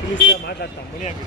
పిలిస్తే మాట్లాడతాం మునియాకి.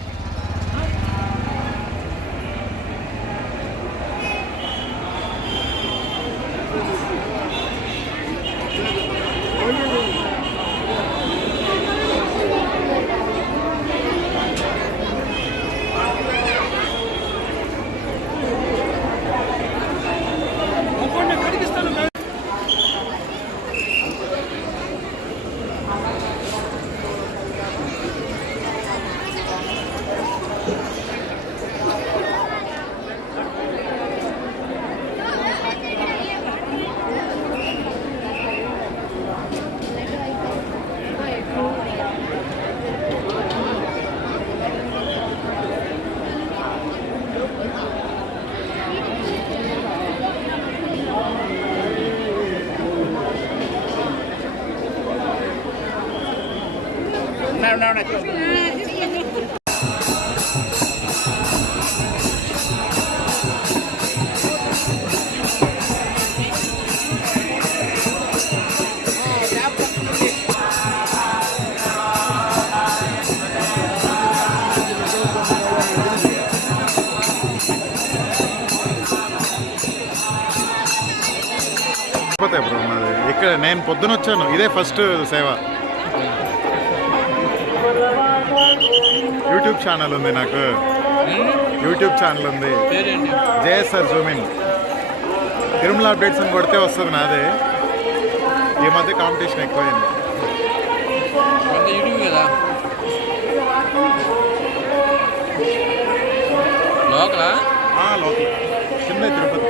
బ్రో నాది ఇక్కడ నేను పొద్దున వచ్చాను, ఇదే ఫస్ట్ సేవ. యూట్యూబ్ ఛానల్ ఉంది నాకు, యూట్యూబ్ ఛానల్ ఉంది జేఎస్ఆర్ జూమిన్. తిరుమల అప్డేట్స్ అని కొడితే వస్తుంది నాదే. ఈ మధ్య కాంపిటీషన్ ఎక్కువైంది. లోకల్ చిన్న తిరుపతి.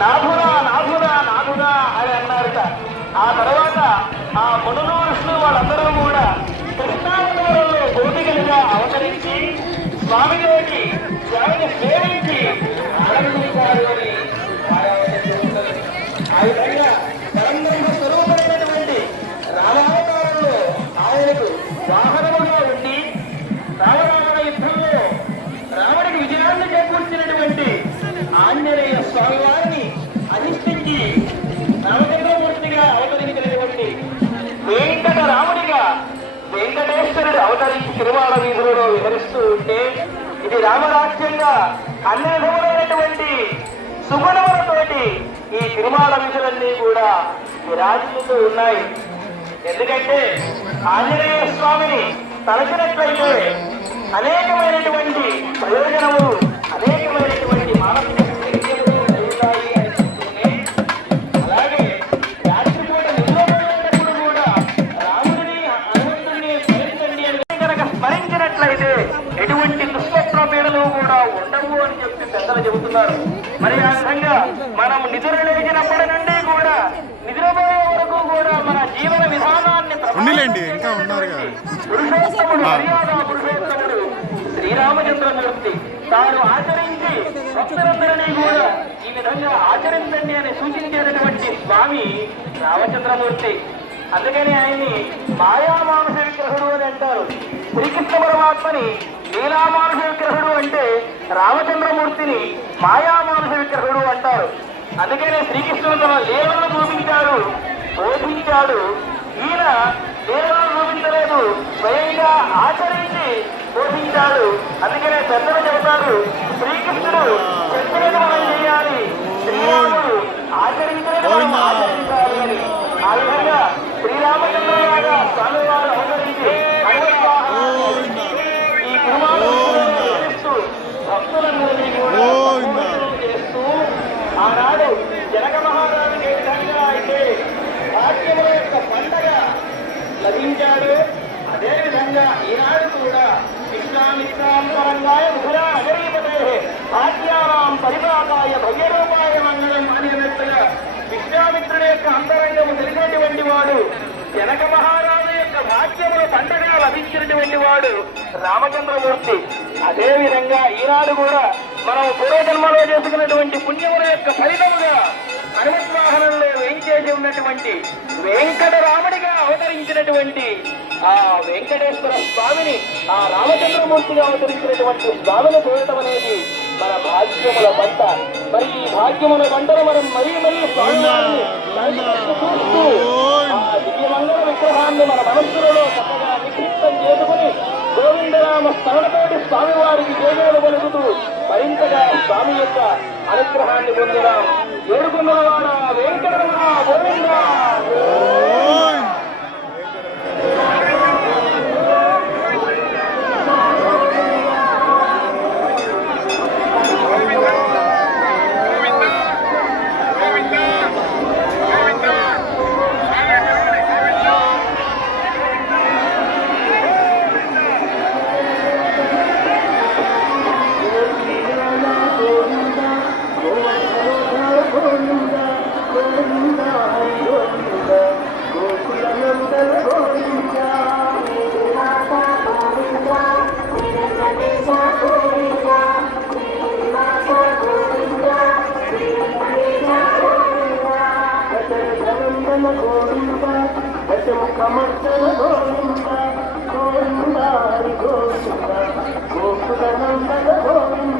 నాథునా నాథునా నాథునా అని అన్నారట. ఆ తర్వాత ఆ మునులు ఋషులు వాళ్ళందరూ కూడా కృష్ణావతారంలో గోపికలుగా అవతరించి స్వామిలోకి స్వామిని సేవించి ఆనందించారు అని ఆ విధంగా పరంబ్రహ్మ స్వరూపమైనటువంటి రామావతారంలో ఆయనకు వాహనముగా ఉండి రావణావణ యుద్ధంలో రావణుడికి విజయాన్ని చేకూర్చినటువంటి ఆంజనేయ స్వామి వారిని అధిష్ఠించి రామచంద్రమూర్తిగా అవతరించినటువంటి వెంకటరాముడిగా వెంకటేశ్వరుడు అవతరించి తిరుమల వీధులలో విహరిస్తూ ఉంటే ఇది రామరాజ్యంగా అన్ని విధములైనటువంటి సుగుణములతోటి ఈ తిరుమల వీధులన్నీ కూడా విరాజిల్లుతూ ఉన్నాయి. ఎందుకంటే ఆంజనేయ స్వామిని తలచినట్లయితే అనేకమైనటువంటి ప్రయోజనములు, అనేకమైనటువంటి మానసిక స్థితిగతులు కలుగుతాయి అని చెప్తూనే, అలాగే రాత్రిపూట నిద్రపోయేటప్పుడు కూడా రాముడిని హనుమంతుడిని స్మరించండి అని కనుక స్మరించినట్లయితే ఎటువంటి దుష్ప్రపీడలు కూడా ఉండవు అని చెప్పి పెద్దలు చెబుతున్నారు. మరి ఆ విధంగా మనం నిద్ర లేచినప్పటి నుండి కూడా నిద్రపోయే వరకు కూడా మన జీవన విధానాన్ని ఇంకా ఉన్నారు కదా పురుషోత్తముడు, మర్యాద పురుషోత్తముడు శ్రీరామచంద్రమూర్తి తాను ఆచరించి భక్తులందరినీ కూడా ఈ విధంగా ఆచరించండి అని సూచించేటటువంటి స్వామి రామచంద్రమూర్తి. అందుకని ఆయన్ని మాయామానుష విగ్రహుడు అని అంటారు. శ్రీకృష్ణ పరమాత్మని లీలామానుష విగ్రహుడు అంటే రామచంద్రమూర్తిని మాయామానుష విగ్రహుడు అంటారు. అందుకనే శ్రీకృష్ణుడు తన లీలను చూపించాడు, బోధించాడు. ఈయన దేవాలు చూపించలేదు, స్వయంగా ఆచరించి పోషించాడు. అందుకనే పెద్దలు చెబుతారు, శ్రీకృష్ణుడు చెప్పినది మనం చేయాలి, శ్రీరాముడు ఆచరించినది మనం ఆచరించాలి అని. ఆ విధంగా శ్రీరామచంద్రలాగా స్వామివారు అవతరించి ఈ తిరుమలలో చేస్తూ భక్తులందరినీ కూడా చేస్తూ ఆనాడు జనక మహారాజుకి ఏ విధంగా అయితే భాగ్యముల యొక్క పండగ లభించాడు, అదేవిధంగా ఈనాడు కూడా విశ్వామిత్రాంతరంగాయ ముఖరా అగరీపతే భాగ్యానాం పరిపాకాయ భవ్యరూపాయ మంగళం అనేటట్టుగా విశ్వామిత్రుడి యొక్క అంతరంగము తెలిసినటువంటి వాడు, జనక మహారాజు యొక్క భాగ్యముల పండగ లభించినటువంటి వాడు రామచంద్రమూర్తి. అదేవిధంగా ఈనాడు కూడా మనం పూర్వజన్మలో చేసుకున్నటువంటి పుణ్యముల యొక్క ఫలితముగా హనుమద్వాహనంలో వేయించేసి ఉన్నటువంటి వెంకటరాముడిగా అవతరించినటువంటి ఆ వెంకటేశ్వర స్వామిని, ఆ రామచంద్రమూర్తిగా అవతరించినటువంటి స్వామిని చూడటం అనేది మన భాగ్యముల పంట. మరి ఈ భాగ్యముల పంటను మనం మరీ స్వామివారిని చూస్తూ ఆ దివ్యమంగళ విగ్రహాన్ని మన మనస్సులలో చక్కగా నిక్షిప్తం చేసుకుని గోవిందరామ స్మరణతోటి స్వామివారికి జయజయలు పలుకుతూ మరింతగా స్వామి యొక్క అనుగ్రహాన్ని పొందుదాం. ఏడుకున్నవాడ వెంకటరమణ గోవింద. గోవింద గోవింద గోకుల నందన గోవింద